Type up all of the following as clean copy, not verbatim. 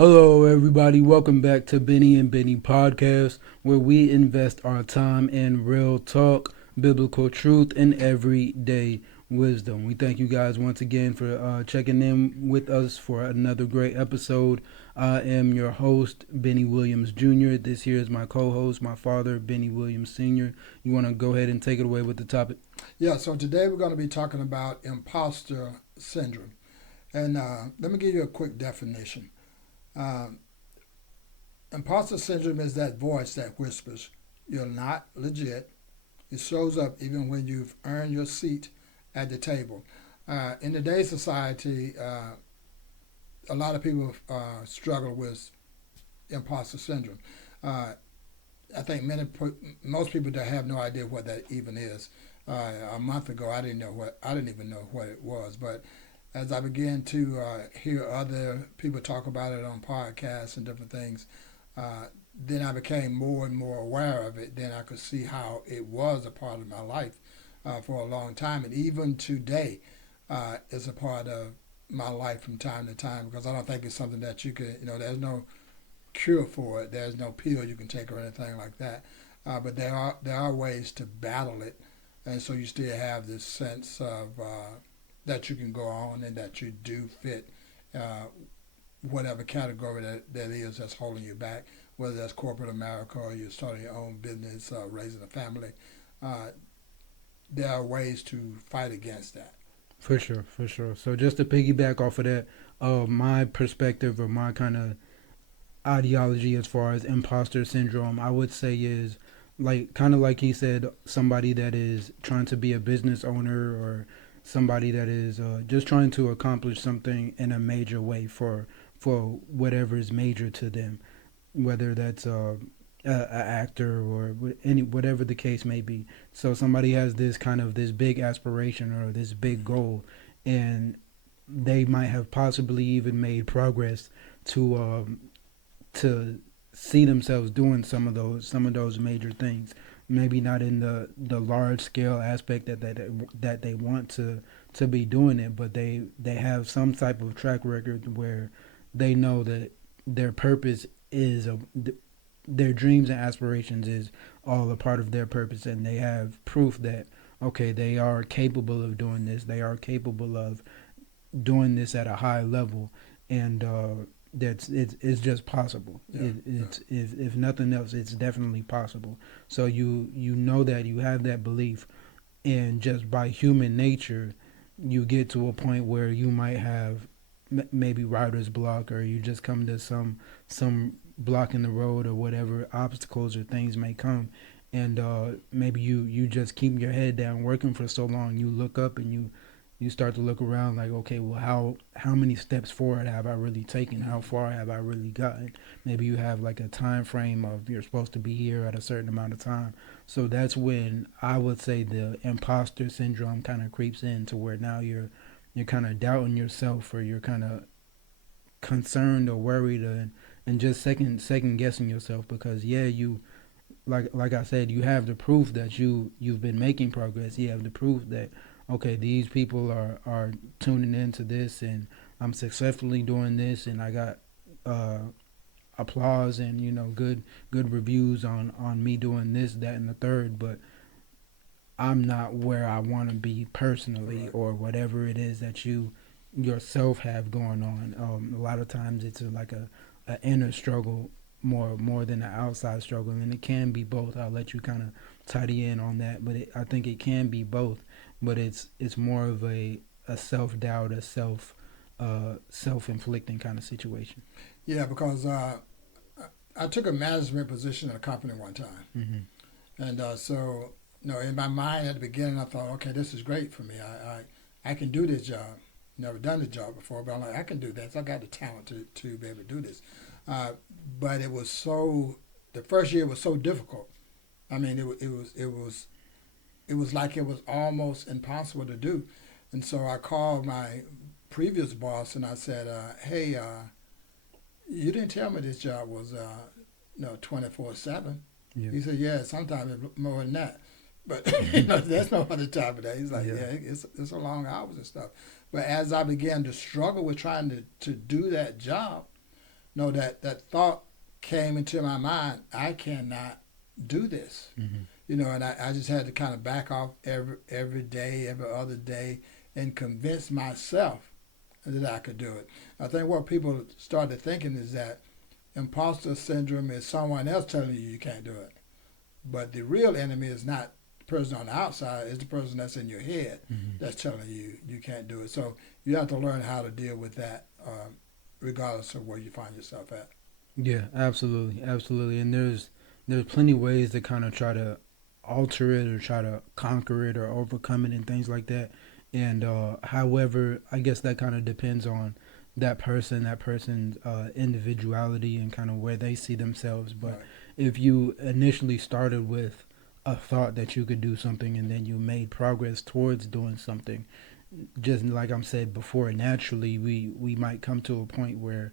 Hello, everybody. Welcome back to Bennie and Bennie podcast, where we invest our time in real talk, biblical truth, and everyday wisdom. We thank you guys once again for checking in with us for another great episode. I am your host, Bennie Williams Jr. This here is my co-host, my father, Bennie Williams Sr. You want to go ahead and take it away with the topic? Yeah, so today we're going to be talking about imposter syndrome. And let me give you a quick definition. Um, Imposter syndrome is that voice that whispers, "You're not legit." It shows up even when you've earned your seat at the table. In today's society, a lot of people struggle with imposter syndrome. Uh, I think most people that have no idea what that even is. A month ago, I didn't even know what it was. But as I began to hear other people talk about it on podcasts and different things, uh, then I became more and more aware of it. Then I could see how it was a part of my life for a long time, and even today, it's a part of my life from time to time because I don't think it's something that you can, there's no cure for it. There's no pill you can take or anything like that. But there are ways to battle it, and so you still have this sense of that you can go on and that you do fit uh, whatever category that is that's holding you back, whether that's corporate America or you're starting your own business, raising a family. Uh, there are ways to fight against that. For sure, for sure. So just to piggyback off of that, my perspective or my kind of ideology as far as imposter syndrome, I would say is like kind of like he said, somebody that is trying to be a business owner or somebody that is just trying to accomplish something in a major way for whatever is major to them, whether that's a actor or any whatever the case may be. So somebody has this kind of this big aspiration or this big goal, and they might have possibly even made progress to see themselves doing some of those major things. Maybe not in the large scale aspect that they want to be doing it, but they have some type of track record where they know that their purpose is their dreams and aspirations is all a part of their purpose, and they have proof that okay, they are capable of doing this. They are capable of doing this at a high level, and it's just possible. Yeah, yeah, It's if nothing else, it's definitely possible. So you know that you have that belief, and just by human nature, you get to a point where you might have maybe writer's block, or you just come to some block in the road or whatever obstacles or things may come, and maybe you just keep your head down working for so long. You look up and you start to look around like, okay, well, how many steps forward have I really taken? How far have I really gotten? Maybe you have like a time frame of you're supposed to be here at a certain amount of time. So that's when I would say the imposter syndrome kind of creeps in to where now you're kind of doubting yourself, or you're kind of concerned or worried, and just second guessing yourself, because yeah, you like I said, you have the proof that you've been making progress. You have the proof that okay, these people are tuning into this, and I'm successfully doing this, and I got uh, applause and good reviews on me doing this, that, and the third. But I'm not where I want to be personally, right. or whatever it is that you yourself have going on. A lot of times it's like a inner struggle more than an outside struggle, and it can be both. I'll let you kind of tidy in on that, but I think it can be both. But it's more of a self doubt, a self inflicting kind of situation. Yeah, because I took a management position in a company one time, Mm-hmm. and so in my mind at the beginning, I thought, okay, this is great for me. I can do this job. Never done the job before, but I'm like, I can do this. I got the talent to be able to do this. Uh, but it was the first year was so difficult. I mean, it was like it was almost impossible to do. And so I called my previous boss and I said, hey, you didn't tell me this job was 24/7. Yeah. He said, yeah, sometimes it's more than that. But there's no other time of day. He's like, Yeah. yeah, it's a long hours and stuff. But as I began to struggle with trying to do that job, no, that thought came into my mind. I cannot do this, Hmm. and I just had to kind of back off every day, every other day, and convince myself that I could do it. I think what people started thinking is that imposter syndrome is someone else telling you can't do it. But the real enemy is not the person on the outside, it's the person that's in your head Hmm. that's telling you you can't do it. So you have to learn how to deal with that, regardless of where you find yourself at. Yeah, absolutely, absolutely. And there's plenty of ways to kind of try to alter it or try to conquer it or overcome it and things like that. And however, I guess that kind of depends on that person's individuality and kind of where they see themselves. But Right, if you initially started with a thought that you could do something and then you made progress towards doing something, just like I'm said before, naturally we might come to a point where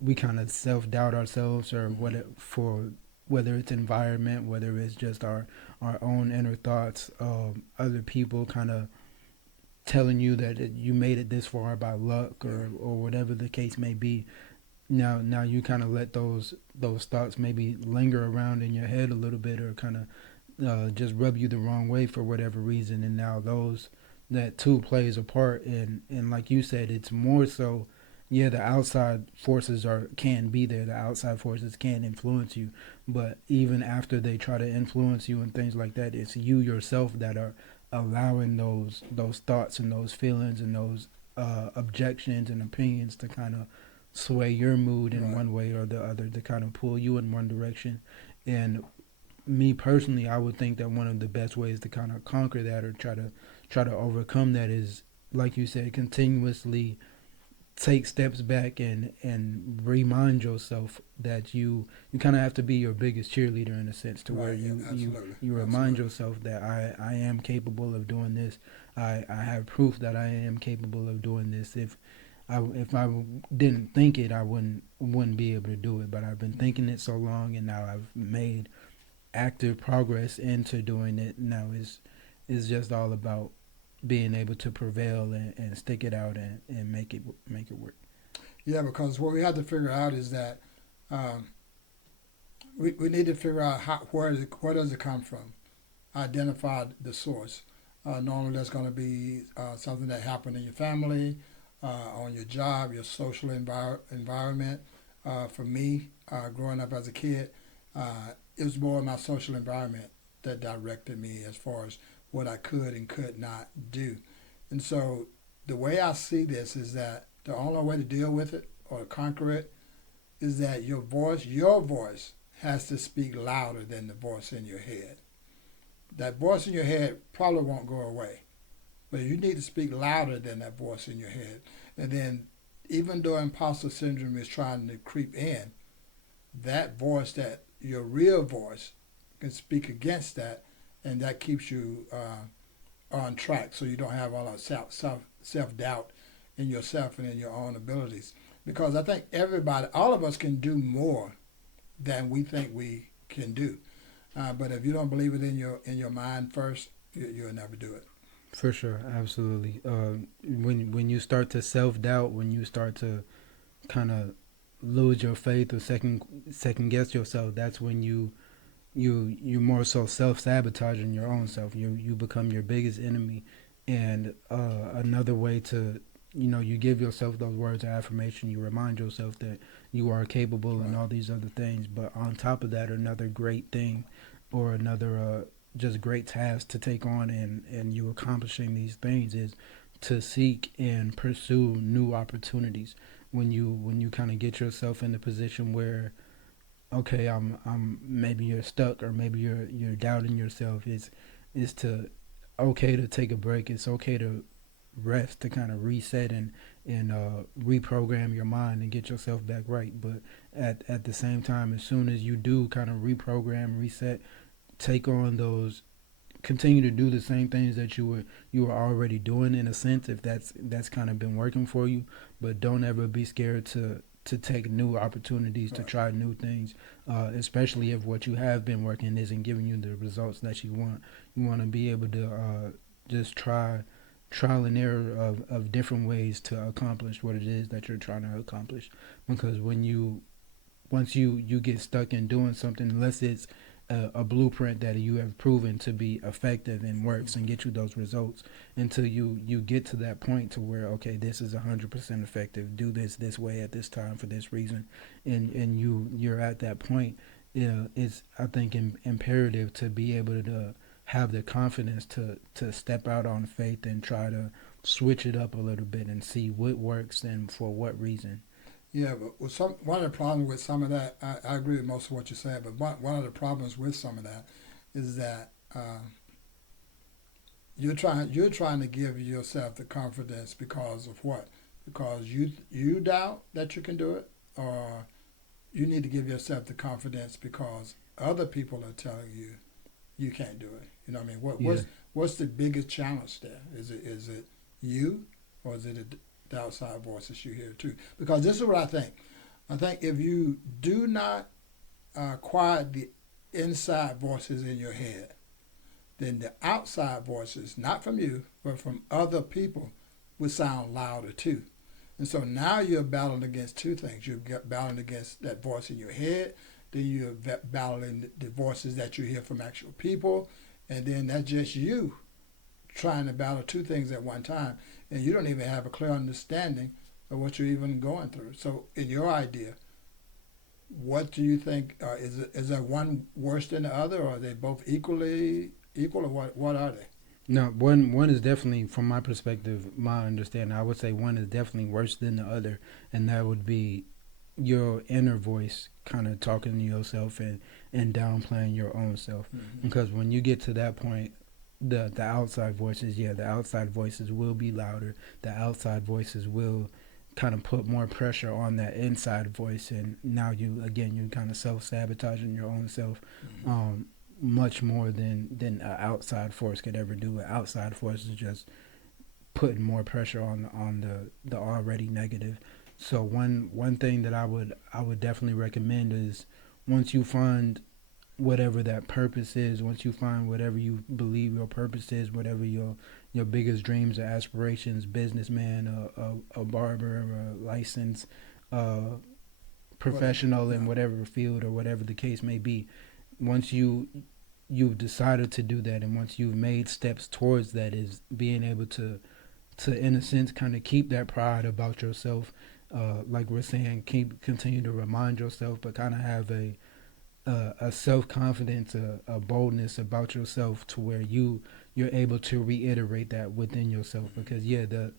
we kind of self doubt ourselves or what mm-hmm. it, for whether it's environment, whether it's just our own inner thoughts, other people kind of telling you that you made it this far by luck Yeah, or whatever the case may be. Now you kind of let those thoughts maybe linger around in your head a little bit or kind of just rub you the wrong way for whatever reason, and now those that too plays a part. And like you said, it's more so, yeah, the outside forces are can be there, the outside forces can influence you, but even after they try to influence you and things like that, it's you yourself that are allowing those thoughts and those feelings and those objections and opinions to kind of sway your mood in right. one way or the other, to kind of pull you in one direction. And me personally, I would think that one of the best ways to kind of conquer that or try to overcome that is, like you said, continuously take steps back and remind yourself that you kind of have to be your biggest cheerleader in a sense, to where Right, yeah, absolutely, you remind absolutely. yourself that I am capable of doing this. I have proof that I am capable of doing this. If I didn't think it, I wouldn't be able to do it. But I've been Mm-hmm. thinking it so long, and now I've made active progress into doing it. Now is just all about being able to prevail and stick it out and make it work. Yeah, because what we have to figure out is that um, we need to figure out where does it come from. Identify the source. Normally, that's going to be something that happened in your family, on your job, your social environment. For me, growing up as a kid, it was more my social environment that directed me as far as what I could and could not do. And so, the way I see this is that the only way to deal with it or conquer it is that your voice, has to speak louder than the voice in your head. That voice in your head probably won't go away, but you need to speak louder than that voice in your head. And then, even though imposter syndrome is trying to creep in, that voice, that your real voice, can speak against that, and that keeps you on track, so you don't have all that self doubt in yourself and in your own abilities. Because I think everybody, all of us, can do more than we think we can do. But if you don't believe it in your mind first, you'll never do it. For sure, absolutely. When you start to self doubt, when you start to kind of lose your faith or second guess yourself, that's when you more so self sabotaging your own self. You become your biggest enemy, and another way to you give yourself those words of affirmation. You remind yourself that you are capable and Right. all these other things. But on top of that, another great thing, or another just great task to take on and you accomplishing these things is to seek and pursue new opportunities. When you kind of get yourself in the position where okay, I'm maybe you're stuck or maybe you're doubting yourself. Is to okay to take a break. It's okay to rest, to kind of reset and reprogram your mind and get yourself back right. But at the same time, as soon as you do kind of reprogram, reset, take on those, continue to do the same things that you were already doing in a sense, if that's kind of been working for you. But don't ever be scared to take new opportunities, to Right. try new things, especially if what you have been working isn't giving you the results that you want. You want to be able to just try trial and error of different ways to accomplish what it is that you're trying to accomplish. Because when you once you get stuck in doing something, unless it's a blueprint that you have proven to be effective and works and get you those results, until you get to that point to where, okay, this is 100% effective, do this way at this time for this reason, and you're at that point. It's, I think, imperative to be able to have the confidence to step out on faith and try to switch it up a little bit and see what works and for what reason. Yeah, but with one of the problems with some of that, I agree with most of what you said, but one of the problems with some of that is that you're trying to give yourself the confidence because of what? Because you doubt that you can do it, or you need to give yourself the confidence because other people are telling you you can't do it. You know what I mean? Yeah. What's the biggest challenge there? Is it you, or is it the outside voices you hear too? Because this is what I think. I think if you do not quiet the inside voices in your head, then the outside voices, not from you, but from other people, will sound louder too. And so now you're battling against two things. You're battling against that voice in your head, then you're battling the voices that you hear from actual people, and then that's just you trying to battle two things at one time. And you don't even have a clear understanding of what you're even going through. So, in your idea, what do you think? Is there one worse than the other, or are they both equally equal, or what are they? No, one is definitely, from my perspective, my understanding, I would say one is definitely worse than the other, and that would be your inner voice kind of talking to yourself and downplaying your own self. Mm-hmm. Because when you get to that point, the outside voices, yeah, the outside voices will be louder. The outside voices will kind of put more pressure on that inside voice, and now you kind of self sabotaging your own self. Mm-hmm. Um, Much more than an outside force could ever do. An outside force is just putting more pressure on the already negative. So one thing that I would definitely recommend is, once you find whatever that purpose is, once you find whatever you believe your purpose is, whatever your biggest dreams or aspirations, businessman, a barber, a licensed Whatever. professional in Yeah. whatever field or whatever the case may be, once you've decided to do that, and once you've made steps towards that, is being able to in a sense kind of keep that pride about yourself, like we're saying, continue to remind yourself, but kind of have a self confidence, a boldness about yourself, to where you're able to reiterate that within yourself. Because yeah, the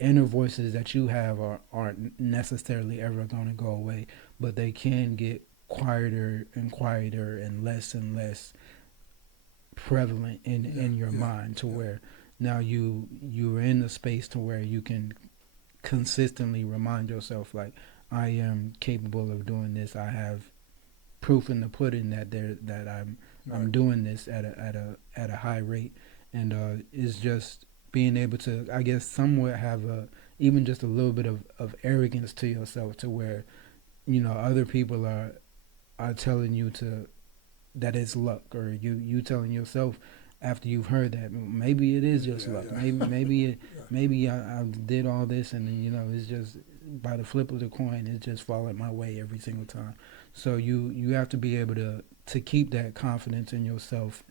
inner voices that you have aren't necessarily ever going to go away, but they can get quieter and quieter and less prevalent Yeah. in your Yeah. mind, to Yeah. where now you're in a space to where you can consistently remind yourself, like, I am capable of doing this. I have proof in the pudding that I'm Right. doing this at a high rate. And it's just being able to, I guess, somewhat have a even just a little bit of arrogance to yourself, to where other people are telling you to that it's luck, or you telling yourself after you've heard that maybe it is just Yeah. luck. Yeah. Yeah. Maybe I did all this, and then it's just by the flip of the coin, it's just falling my way every single time. So you have to be able to keep that confidence in yourself,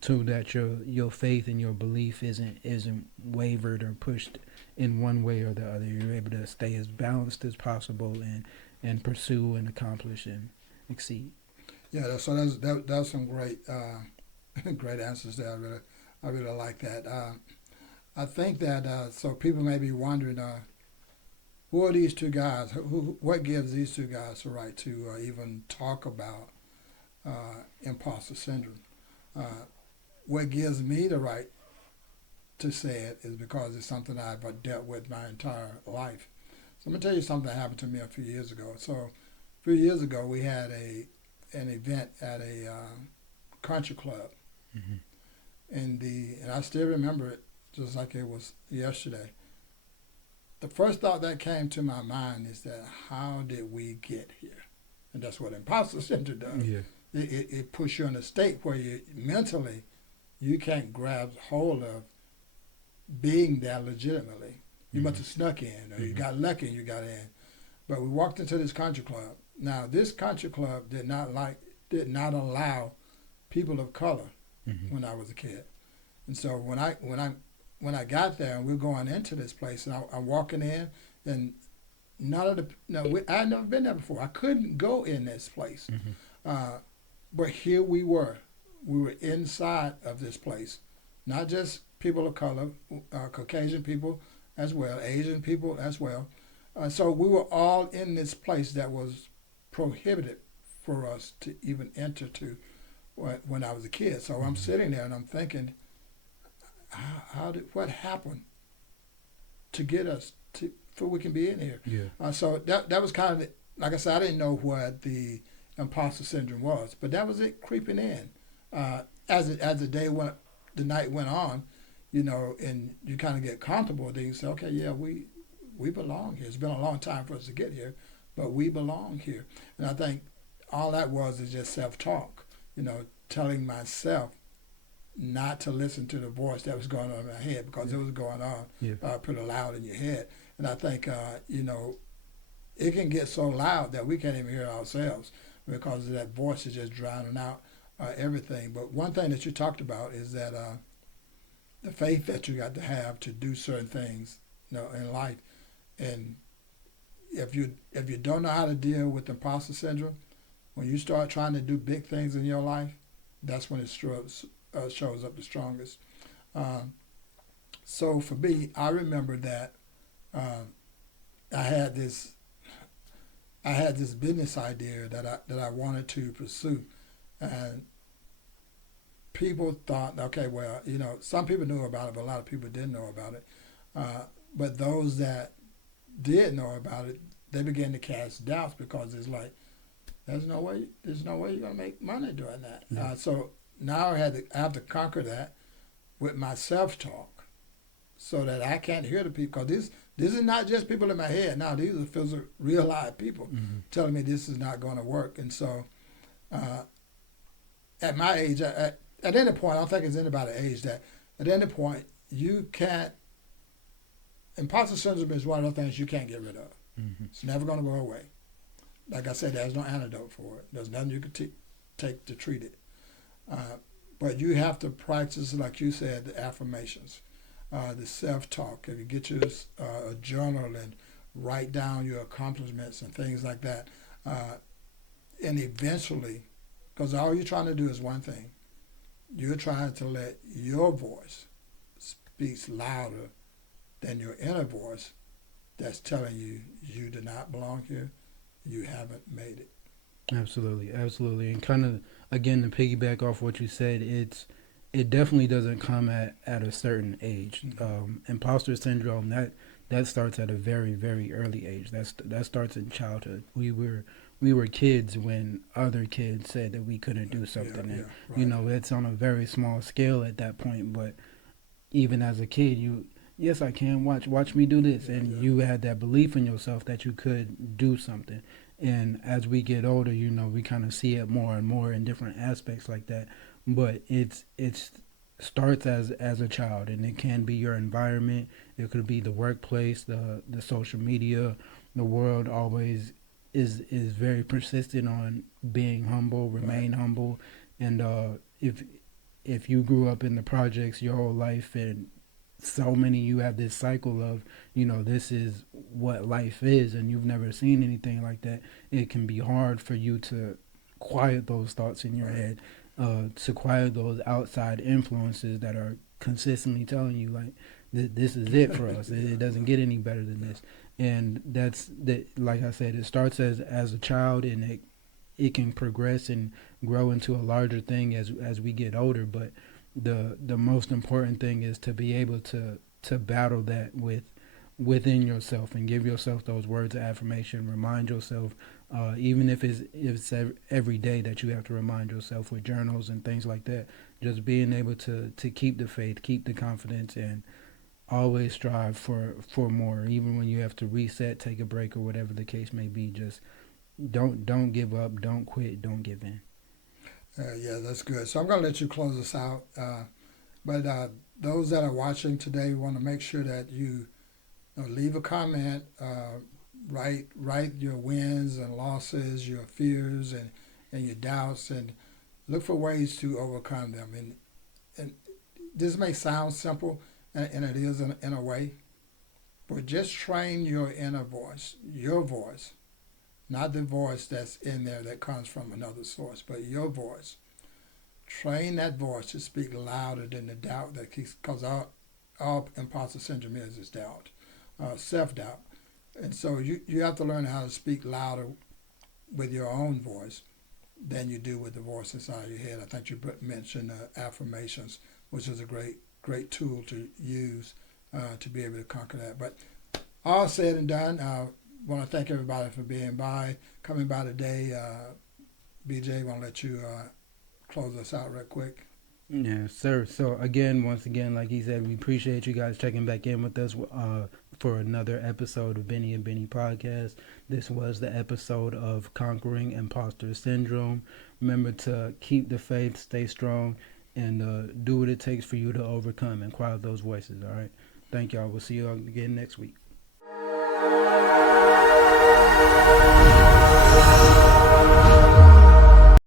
so that your faith and your belief isn't wavered or pushed in one way or the other. You're able to stay as balanced as possible and pursue and accomplish and exceed. Yeah. So that's some great great answers there. I really like that. I think that so people may be wondering, who are these two guys? What gives these two guys the right to even talk about imposter syndrome? Uh, what gives me the right to say it is because it's something I've dealt with my entire life. So I'm gonna tell you something that happened to me a few years ago. So a few years ago, we had an event at a country club, Hmm. and I still remember it just like it was yesterday. The first thought that came to my mind is that how did we get here? And that's what imposter syndrome does. Yeah. It puts you in a state where you mentally you can't grab hold of being there legitimately. You must Mm-hmm. have snuck in, or you Mm-hmm. got lucky and you got in. But we walked into this country club. Now, this country club did not allow people of color Mm-hmm. when I was a kid. And so when I got there and we're going into this place and I'm walking in and none of the no I had never been there before. I couldn't go in this place, Mm-hmm. uh, but here we were. We were inside of this place, not just people of color, Caucasian people as well, Asian people as well. So we were all in this place that was prohibited for us to even enter to when I was a kid. So I'm Mm-hmm. sitting there and I'm thinking, how did what happened to get us to so we can be in here? Yeah. So that was kind of like I said, I didn't know what the imposter syndrome was, but that was it creeping in as the night went on, and you kind of get comfortable. Then you say, okay, yeah, we belong here. It's been a long time for us to get here, but we belong here. And I think all that was is just self talk, telling myself not to listen to the voice that was going on in my head because Yeah. it was going on Yeah. pretty loud in your head. And I think, it can get so loud that we can't even hear ourselves because that voice is just drowning out everything. But one thing that you talked about is that the faith that you got to have to do certain things, in life. And if you don't know how to deal with imposter syndrome, when you start trying to do big things in your life, that's when it shows up the strongest. Um, so for me, I remember that um, I had this I had this business idea that I wanted to pursue, and people thought, okay, well, some people knew about it, but a lot of people didn't know about it. Uh, but those that did know about it, they began to cast doubts because it's like there's no way you're gonna make money doing that. Yeah. So now I have to conquer that with my self talk, so that I can't hear the people. Because this is not just people in my head. Now these are physical, real live people Mm-hmm. telling me this is not going to work. And so uh, at my age, at any point, I don't think it's anybody's age that at any point you can't. Imposter syndrome is one of the things you can't get rid of. Mm-hmm. It's never going to go away. Like I said, there's no antidote for it. There's nothing you can take to treat it. Uh, but you have to practice, like you said, the affirmations, the self-talk. If you get your a journal and write down your accomplishments and things like that, and eventually, because all you're trying to do is one thing, you're trying to let your voice speak louder than your inner voice that's telling you you do not belong here, you haven't made it. Absolutely, absolutely, and kind of again to piggyback off what you said, it definitely doesn't come at a certain age. Mm-hmm. Imposter syndrome that starts at a very very early age. That starts in childhood. We were kids when other kids said that we couldn't do Yeah, something, and yeah, right. it's on a very small scale at that point. But even as a kid, yes, I can watch me do this, Yeah, and yeah, you had that belief in yourself that you could do something. And as we get older, we kind of see it more and more in different aspects like that. But it's starts as a child, and it can be your environment. It could be the workplace, the social media. The world always is very persistent on being humble, right. remain humble, and if you grew up in the projects your whole life, and so many you have this cycle of this is what life is, and you've never seen anything like that, it can be hard for you to quiet those thoughts in your Right. head, to quiet those outside influences that are consistently telling you like this is it for us, it Yeah, doesn't yeah, get any better than yeah. this. And that's that, like I said, it starts as a child, and it can progress and grow into a larger thing as we get older. But the most important thing is to be able to battle that within yourself, and give yourself those words of affirmation. Remind yourself, even if it's every day that you have to remind yourself with journals and things like that. Just being able to keep the faith, keep the confidence, and always strive for more. Even when you have to reset, take a break, or whatever the case may be, just don't give up, don't quit, don't give in. Yeah, that's good. So I'm going to let you close us out. But those that are watching today, we want to make sure that you know, leave a comment, write your wins and losses, your fears and your doubts, and look for ways to overcome them. And this may sound simple, and it is in a way, but just train your inner voice, your voice, not the voice that's in there that comes from another source, but your voice. Train that voice to speak louder than the doubt that keeps, because all imposter syndrome is doubt, self doubt. And so you have to learn how to speak louder with your own voice than you do with the voice inside your head. I think you mentioned affirmations, which is a great tool to use to be able to conquer that. But all said and done, I want to thank everybody for coming by today. BJ, want to let you close us out real quick. Yes, sir. So again, once again, like he said, we appreciate you guys checking back in with us for another episode of Bennie and Bennie podcast. This was the episode of Conquering Imposter Syndrome. Remember to keep the faith, stay strong, and do what it takes for you to overcome and quiet those voices. All right. Thank y'all. We'll see you all again next week.